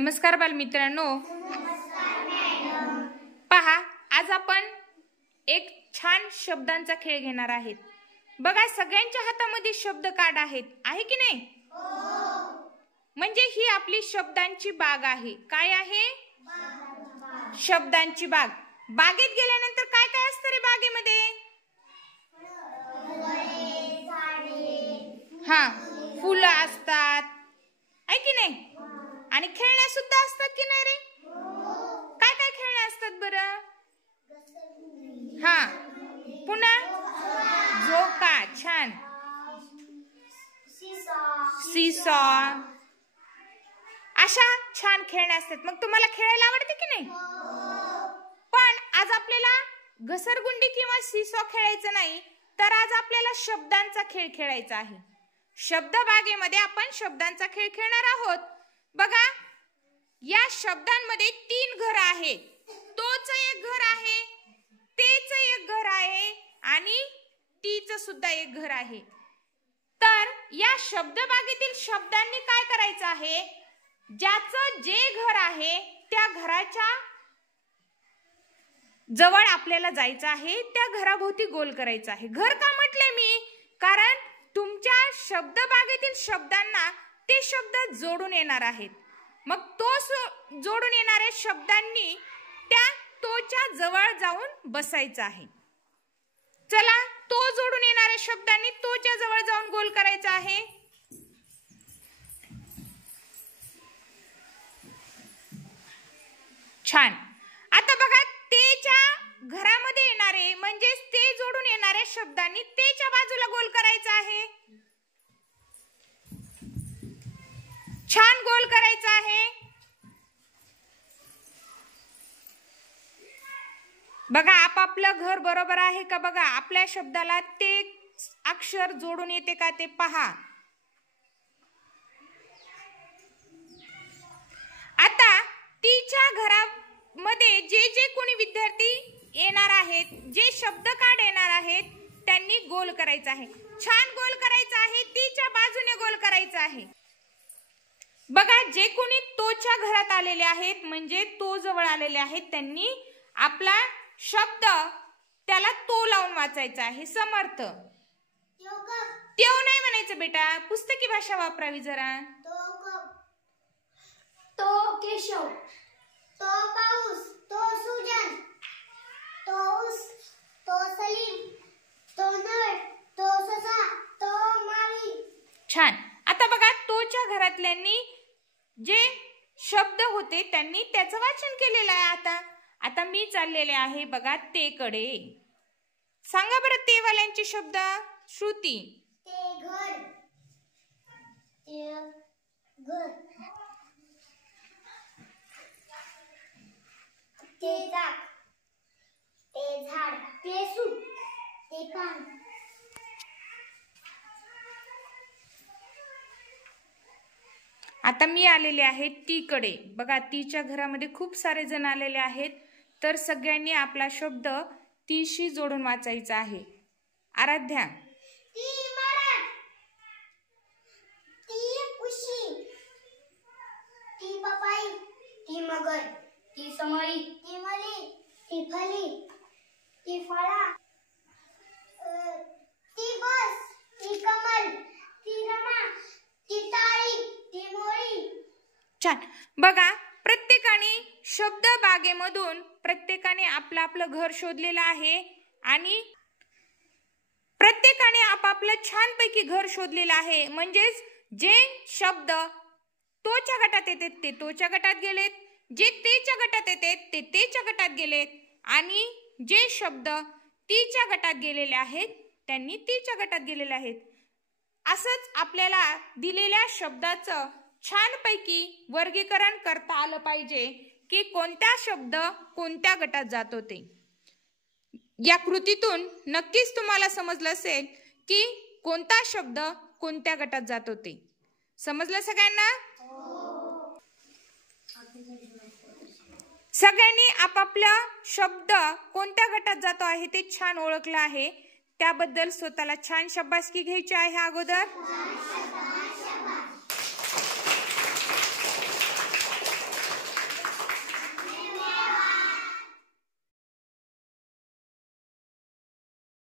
नमस्कार बालमित्रांनो, पहा आज आपण एक छान शब्दांचा खेळ घेणार आहेत। बघा, सगळ्यांच्या हातामध्ये शब्द कार्ड आहेत, आहे की नाही? म्हणजे ही आपली शब्दांची बाग आहे। काय आहे? शब्दांची बाग। बागेत गेल्यानंतर काय काय असतं रे बागेमध्ये? हा, फुलं असतात, आहे की नाही? आणि खेळण्या सुद्धा असतात की नाही रे? काय काय खेळण्या असतात बरं? हा, पुन्हा झोका, छान, सीसॉ, अशा छान खेळण्या असतात। मग तुम्हाला खेळायला आवडते की नाही? पण आज आपल्याला घसरगुंडी किंवा सीसॉ खेळायचं नाही, तर आज आपल्याला शब्दांचा खेळ खेळायचा आहे। शब्द बागेमध्ये आपण शब्दांचा खेळ खेळणार आहोत। बघा, या शब्दांमध्ये 3 घर आहेत। तोच एक घर आहे, तेच एक घर आहे आणि तीच सुद्धा एक घर आहे। तर या शब्द बागेतील शब्दांनी काय करायचं आहे? ज्याचं जे घर आहे त्या घराच्या जवळ आपल्याला जायचं आहे, त्या घराभोवती गोल करायचं आहे। घर का म्हटले मी? कारण तुमच्या शब्द बागेतील शब्दांना ते शब्द जोडून येणार आहेत। मग तो जोडून येणाऱ्या शब्दांनी त्या तोच्या जवळ जाऊन बसायचं आहे। चला, तो जोडून येणाऱ्या शब्दांनी तोच्या जवळ जाऊन गोल करायचा आहे। छान। आता बघा, तेच्या घरामध्ये येणारे म्हणजे ते जोडून येणाऱ्या शब्दांनी तेच्या बाजूला गोल करायचा आहे। छान, गोल करायचा आहे। बघा, आपापलं घर बरोबर आहे का? बघा, आपल्या शब्दाला ते अक्षर जोडून येते का ते पहा। आता तिच्या घरामध्ये जे जे कोणी विद्यार्थी येणार आहेत, जे शब्द कार्ड येणार आहेत, त्यांनी गोल करायचा आहे। छान, गोल करायचा आहे, तिच्या बाजूने गोल करायचा आहे। बघा, जे कोणी तोच्या घरात आलेले आहेत म्हणजे तो जवळ आलेले आहेत, त्यांनी आपला शब्द त्याला तो लावून वाचायचा आहे। समर्थ, तेव नाही म्हणायचं बेटा, पुस्तकी भाषा वापरावी जरा। तो केशव, तो पाऊस, तो सुजन, तो ऊस, तो सलीम, तो नळ, तो ससा, तो माळी। छान। आता बघा, तोच्या घरातल्यांनी जे शब्द होते त्यांनी त्याचं वाचन केलेलं आहे। आता मी चाललेले आहे बघा तेकडे। सांगा बरं ते वाल्यांचे शब्द। श्रुती, ते घर, ते घर, ते झाड, ते झाड, ते सूप, ते पान। आता मी आलेले आहे तीकडे। बघा, तीच्या घरामध्ये खूप सारे जण आलेले आहेत, तर सगळ्यांनी आपला शब्द तीशी जोडून वाचायचा आहे। आराध्या, ती मरण, ती उशी, ती पपाई, ती मगर, ती समळी, ती मली, ती फली, ती फळा, ती बस, ती कमल, ती रमा, ती ताळी, ती मोळी। छान। बघा, प्रत्येकाने शब्द बागेमधून प्रत्येकाने आपलं आपलं घर शोधलेलं आहे आणि प्रत्येकाने आपापलं छानपैकी घर शोधलेलं आहे। म्हणजेच जे शब्द तोच्या गटात येतात ते तोच्या गटात गेलेत, जे तेच्या गटात येतात ते तेच्या गटात गेलेत आणि जे शब्द तीच्या गटात गेलेले आहेत त्यांनी तीच्या गटात गेलेले आहेत। असंच आपल्याला दिलेल्या शब्दाचं छानपैकी वर्गीकरण करता आलं पाहिजे की कोणता शब्द कोणत्या गटात जातो ते। या कृतीतून नक्कीच तुम्हाला समजलं असेल की कोणता शब्द कोणत्या गटात जातो ते। समजलं सगळ्यांना? सगळ्यांनी आपापला शब्द कोणत्या गटात जातो आहे ते छान ओळखलं आहे, त्याबद्दल स्वतःला छान शाबासकी घ्यायची आहे अगोदर।